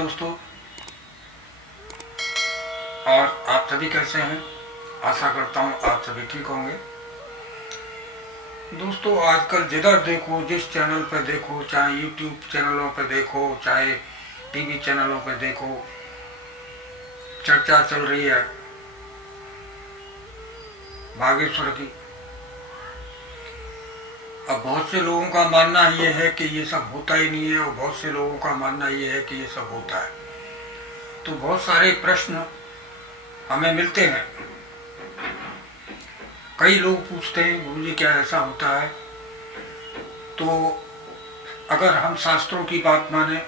दोस्तों, और आप सभी कैसे हैं। आशा करता हूँ आप सभी ठीक होंगे। दोस्तों, आजकल जिधर देखो, जिस चैनल पर देखो, चाहे यूट्यूब चैनलों पर देखो, चाहे टीवी चैनलों पर देखो, चर्चा चल रही है बागेश्वर की। अब बहुत से लोगों का मानना ये है कि ये सब होता ही नहीं है, और बहुत से लोगों का मानना ये है कि ये सब होता है। तो बहुत सारे प्रश्न हमें मिलते हैं। कई लोग पूछते हैं, गुरुजी क्या ऐसा होता है? तो अगर हम शास्त्रों की बात माने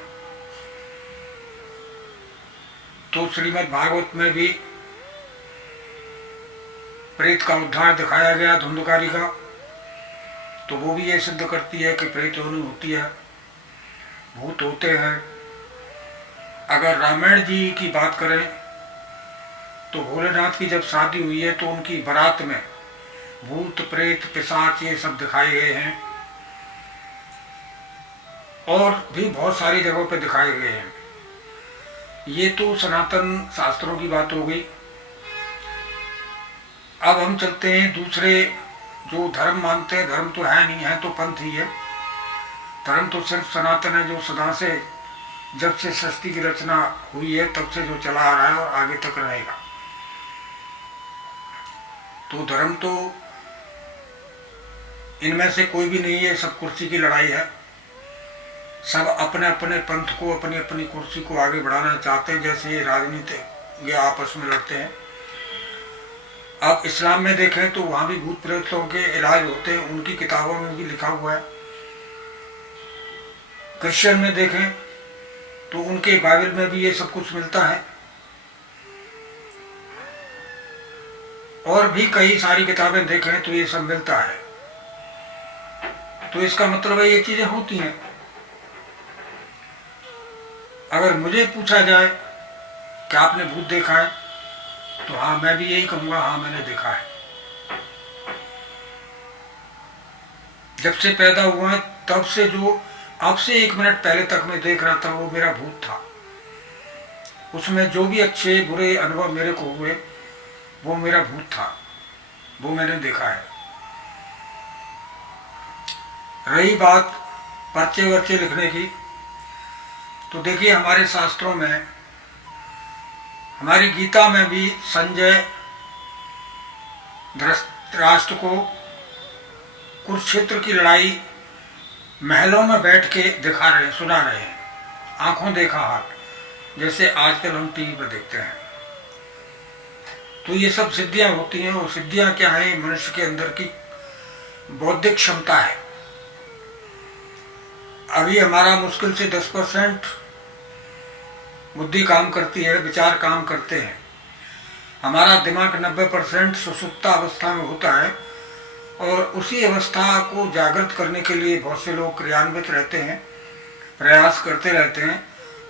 तो श्रीमद् भागवत में भी प्रेत का उद्धार दिखाया गया, धुंधकारी का। तो वो भी ये सिद्ध करती है कि प्रेत योनि होती है, भूत होते हैं। अगर रामायण जी की बात करें तो भोलेनाथ की जब शादी हुई है तो उनकी बारात में भूत प्रेत पिशाच ये सब दिखाए गए हैं, और भी बहुत सारी जगहों पर दिखाए गए हैं। ये तो सनातन शास्त्रों की बात हो गई। अब हम चलते हैं दूसरे जो धर्म मानते हैं। धर्म तो है नहीं है, तो पंथ ही है। धर्म तो सिर्फ सनातन है, जो सदा से, जब से सृष्टि की रचना हुई है तब से जो चला आ रहा है और आगे तक रहेगा। तो धर्म तो इनमें से कोई भी नहीं है, सब कुर्सी की लड़ाई है। सब अपने अपने पंथ को, अपनी अपनी कुर्सी को आगे बढ़ाना चाहते हैं, जैसे ये राजनीति ये आपस में लड़ते हैं। अब इस्लाम में देखें तो वहाँ भी भूत प्रेतों के इलाज होते हैं, उनकी किताबों में भी लिखा हुआ है। क्रिश्चियन में देखें तो उनके बाइबल में भी ये सब कुछ मिलता है, और भी कई सारी किताबें देखें तो ये सब मिलता है। तो इसका मतलब है ये चीजें होती हैं। अगर मुझे पूछा जाए कि आपने भूत देखा है, तो हाँ, मैं भी यही कहूँगा, हाँ मैंने देखा है। जब से पैदा हुआ है तब से जो अब से 1 मिनट पहले तक मैं देख रहा था, वो मेरा भूत था। उसमें जो भी अच्छे बुरे अनुभव मेरे को हुए, वो मेरा भूत था, वो मैंने देखा है। रही बात पर्चे वर्चे लिखने की, तो देखिए हमारे शास्त्रों में, हमारी गीता में भी संजय धृतराष्ट्र को कुरुक्षेत्र की लड़ाई महलों में बैठ के दिखा रहे, सुना रहे हैं, आंखों देखा हाथ, जैसे आजकल हम टीवी पर देखते हैं। तो ये सब सिद्धियां होती हैं, और सिद्धियां क्या है? मनुष्य के अंदर की बौद्धिक क्षमता है। अभी हमारा मुश्किल से 10% बुद्धि काम करती है, विचार काम करते हैं। हमारा दिमाग 90% सुसुप्त अवस्था में होता है, और उसी अवस्था को जागृत करने के लिए बहुत से लोग क्रियान्वित रहते हैं, प्रयास करते रहते हैं।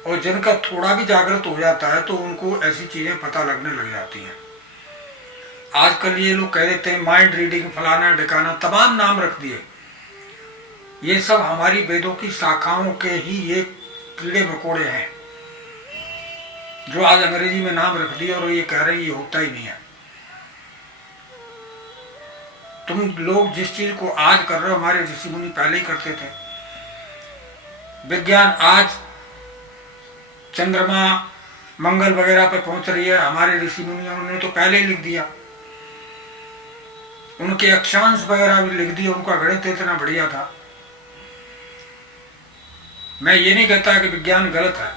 और जिनका थोड़ा भी जागृत हो जाता है तो उनको ऐसी चीजें पता लगने लग जाती हैं। आजकल ये लोग कह देते हैं माइंड रीडिंग, फलाना ढिकाना, तमाम नाम रख दिए। ये सब हमारी वेदों की शाखाओं के ही ये कीड़े मकोड़े हैं, जो आज अंग्रेजी में नाम रख दिए और ये कह रहे हैं ये होता ही नहीं है। तुम लोग जिस चीज को आज कर रहे हो, हमारे ऋषि मुनि पहले ही करते थे। विज्ञान आज चंद्रमा, मंगल वगैरह पे पहुंच रही है, हमारे ऋषि मुनियों ने तो पहले ही लिख दिया। उनके अक्षांश वगैरह भी लिख दिए, उनका गणित इतना बढ़िया था। मैं ये नहीं कहता कि विज्ञान गलत है,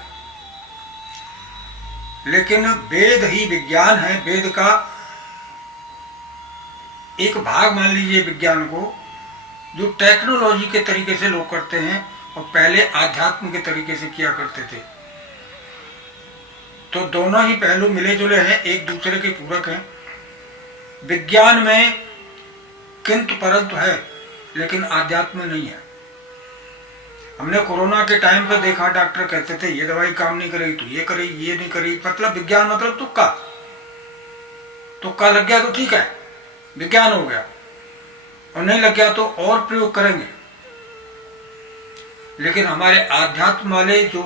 लेकिन वेद ही विज्ञान है। वेद का एक भाग मान लीजिए विज्ञान को, जो टेक्नोलॉजी के तरीके से लोग करते हैं, और पहले आध्यात्म के तरीके से किया करते थे। तो दोनों ही पहलू मिले जुले हैं, एक दूसरे के पूरक हैं। विज्ञान में किंतु परंतु है, लेकिन आध्यात्म में नहीं है। हमने कोरोना के टाइम पे देखा, डॉक्टर कहते थे ये दवाई काम नहीं करेगी तो ये करेगी, ये नहीं करेगी। मतलब विज्ञान मतलब तुक्का, तुक्का लग गया तो ठीक है, विज्ञान हो गया, और नहीं लग गया तो और प्रयोग करेंगे। लेकिन हमारे आध्यात्म वाले जो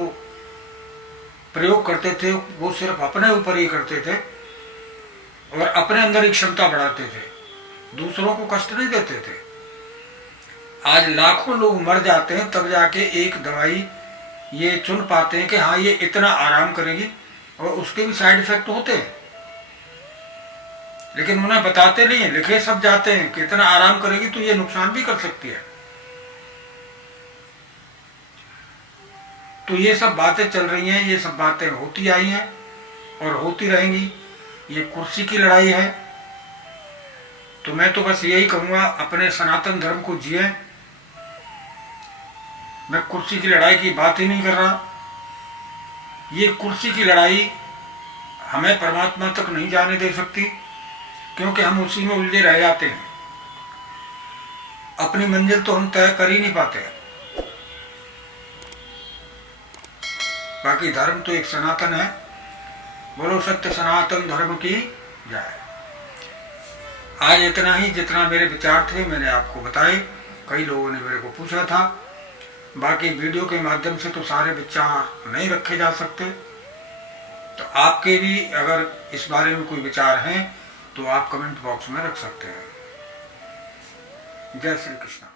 प्रयोग करते थे वो सिर्फ अपने ऊपर ही करते थे और अपने अंदर ही क्षमता बढ़ाते थे, दूसरों को कष्ट नहीं देते थे। आज लाखों लोग मर जाते हैं तब जाके एक दवाई ये चुन पाते हैं कि हाँ ये इतना आराम करेगी, और उसके भी साइड इफेक्ट होते हैं लेकिन उन्हें बताते नहीं है, लिखे सब जाते हैं कि इतना आराम करेगी तो ये नुकसान भी कर सकती है। तो ये सब बातें चल रही हैं, ये सब बातें होती आई हैं और होती रहेंगी। ये कुर्सी की लड़ाई है। तो मैं तो बस यही कहूँगा, अपने सनातन धर्म को जिए। मैं कुर्सी की लड़ाई की बात ही नहीं कर रहा। ये कुर्सी की लड़ाई हमें परमात्मा तक नहीं जाने दे सकती, क्योंकि हम उसी में उलझे रह जाते हैं। अपनी मंजिल तो हम तय कर ही नहीं पाते। बाकी धर्म तो एक सनातन है। बोलो सत्य सनातन धर्म की जय। आज इतना ही, जितना मेरे विचार थे मैंने आपको बताए। कई लोगों ने मेरे को पूछा था। बाकी वीडियो के माध्यम से तो सारे विचार नहीं रखे जा सकते, तो आपके भी अगर इस बारे में कोई विचार हैं तो आप कमेंट बॉक्स में रख सकते हैं। जय श्री कृष्ण।